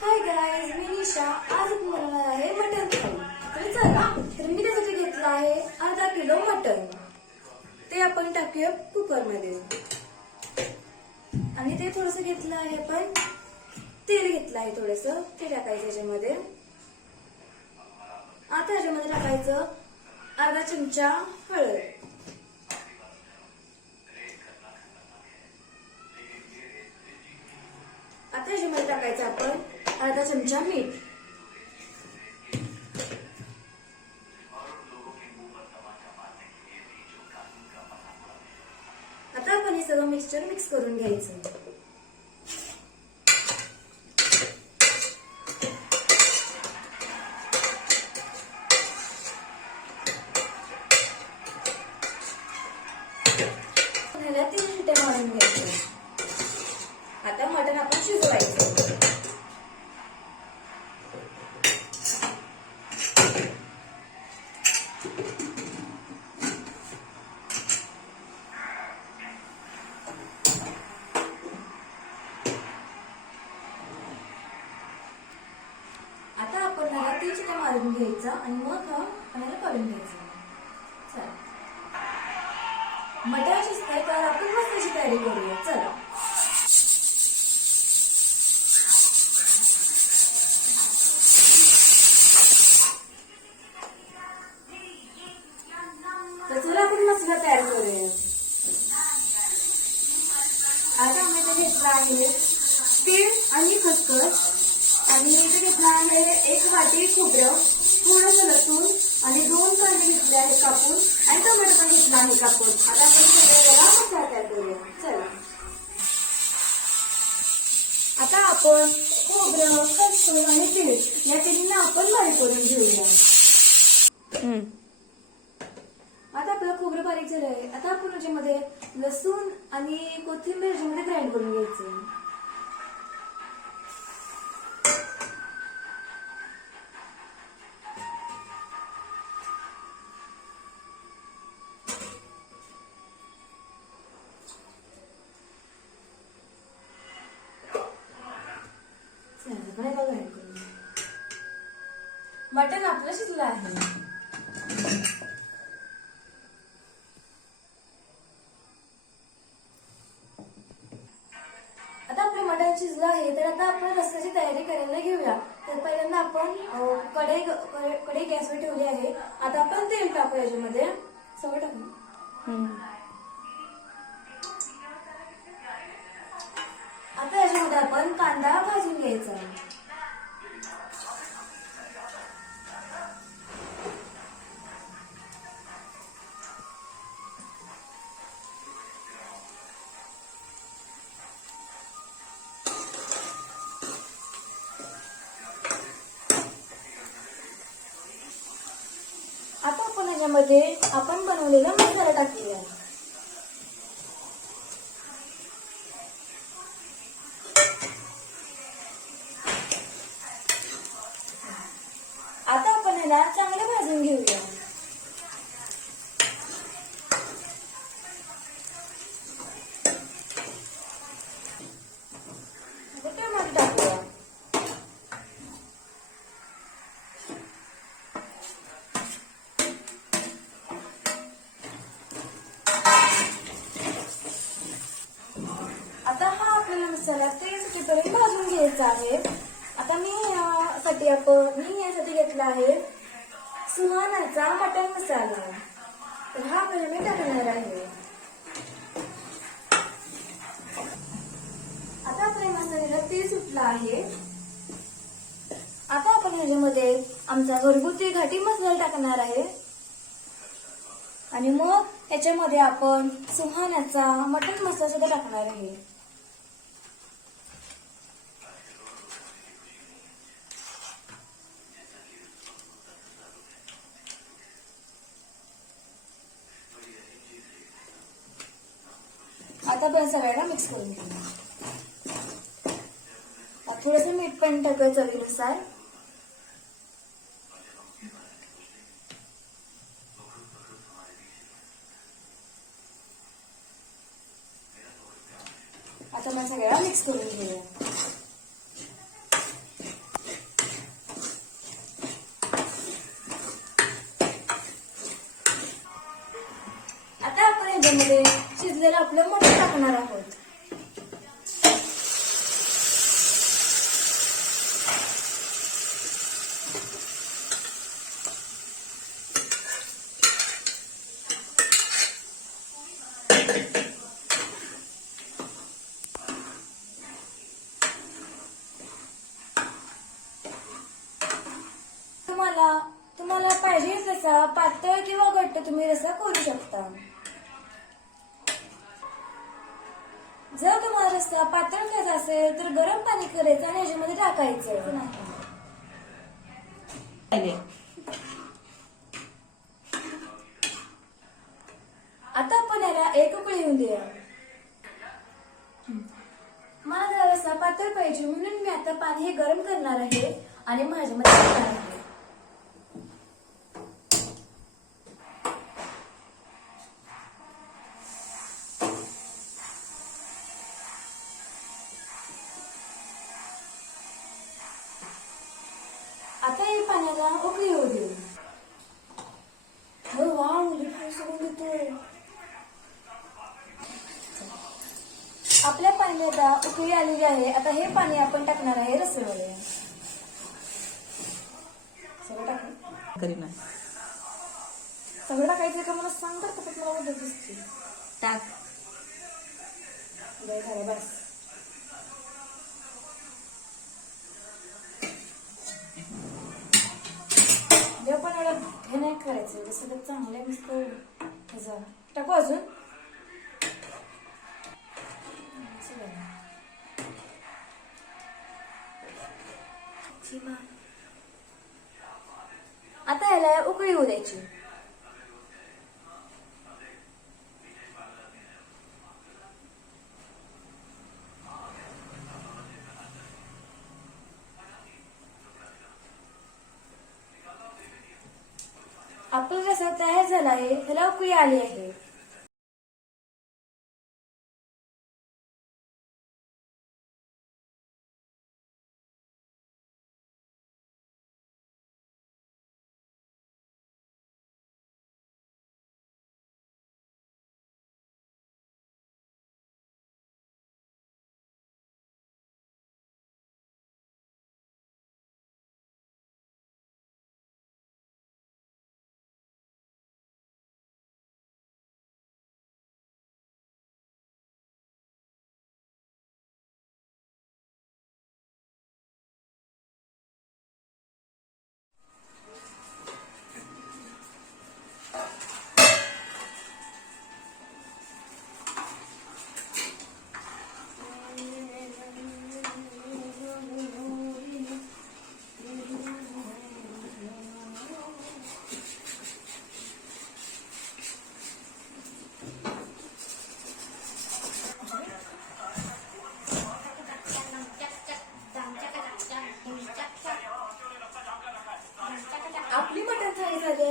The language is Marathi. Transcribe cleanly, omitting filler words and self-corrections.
हाय गाईज, मी निशा. आज आपण बनवणार आहे मटन थाळी. तर चला, तर मी त्यासाठी घेतलं आहे अर्धा किलो मटन. ते आपण टाकूया कुकरमध्ये. आणि ते थोडंसं घेतलं आहे आपण तेल घेतलं आहे थोडंसं, ते टाकायचं याच्यामध्ये. आता याच्यामध्ये टाकायचं अर्धा चमचा हळद, आता याच्यामध्ये टाकायचं आपण अर्धा चमचा मीठ. आता आपण हे सगळं मिक्सचर मिक्स करून घ्यायचं. ह्याला 3 शिट्ट्या मारून घ्यायचं. आता मटण आपण शिजवायचं. आता आपण ह्याला 3 शिट्ट्या मारून घ्यायचं आणि मग ह्याला काढून घ्यायचं. चला, मटण शिजतंय तर आपण मसाल्याची तयारी करूया. चला, तर चला आपण मसाला तयार करूया. आता आम्ही इथे घेतला आहे तीळ आणि खसखस, आणि इथे घेतला आहे 1 वाटी खोबरं, थोडंसं लसूण आणि 2 कांदे घेतले आहे कापून, आणि टोमॅटो पण घेतला आहे कापून. आता आपण सगळ्याला मसाला तयार करूया. चला, आता आपण खोबरं, खसखस आणि तीळ या तिन्हींना आपण बारीक करून घेऊया. आता आपलं खोबरं बारीक झालं आहे. आता आपण याच्यामध्ये लसूण आणि कोथिंबीर याच्यामध्ये ग्राइंड करून घ्यायचं. मटण आपलं शिजलं आहे. आता आपलं मटण शिजलं आहे, तर आता आपण रस्त्याची तयारी करायला घेऊया. तर पहिल्यांदा आपण कढई गॅसवर ठेवली आहे. आता आपण तेल टाकू याच्यामध्ये, सगळं टाकू. आता याच्यामध्ये आपण कांदा भाजून घ्यायचा. आता आपण याच्यामध्ये आपण बनवलेला मसाला टाकूया. आता आपण ह्याला चांगलं भाजून घेऊया. आता टोमॅटो टाकूया. आता हा आपल्याला मसाला तेल सुटेपर्यंत भाजून घ्यायचा आहे. आता मी यासाठी घेतला आहे सुहानाचा मटन मसाला. तर हा आपल्याला मी टाकणार आहे. आता आपल्या मसाल्याला तेल सुटलं आहे. आता आपण ह्याच्यामध्ये आमचा घरगुती घाटी मसाला टाकणार आहे, आणि मग याच्यामध्ये आपण सुहानाचा मटन मसाला सुद्धा टाकणार आहे. आता आपण सगळ्यांना मिक्स करून घेऊया. थोडंसं मीठ पण टाकूया चवीनुसार. आता आपण सगळ्याला मिक्स करून घेऊया. त्याच्यामध्ये शिजलेलं आपलं मटण टाकणार आहोत. तुम्हाला पाहिजे तसा पातळ किंवा घट्ट तुम्ही रस्सा करू शकता. जर तुम्हाला रस्सा पातळ खायचा असेल तर गरम पाणी करायचं आणि ह्याच्यामध्ये टाकायचं नाही. आता आपण याला एक उकळी येऊन देऊया. मला जरा रस्सा पातळ पाहिजे म्हणून मी आता पाणी हे गरम करणार आहे आणि माझ्यामध्ये टाकणार आहे. आता हे पाण्याला उकळी येऊ देऊ. अरे वा, मुली सोडून देतोय. आपल्या पाण्याला उकळी आलेली आहे. आता हे पाणी आपण टाकणार आहे रस्स्यामध्ये. सगळं टाकू सगळं टाकायचं का मला सांग तर फक्त मला उद्या दिसते. टाक बस. पण एवढं हे नाही करायचं. सगळं चांगलं नुसतं टाकू अजून. आता याला उकळी येऊ द्यायची. आपला रस्सा तयार झाला आहे. ह्याला उकळी आली आहे. आपली मटण थाळी झाली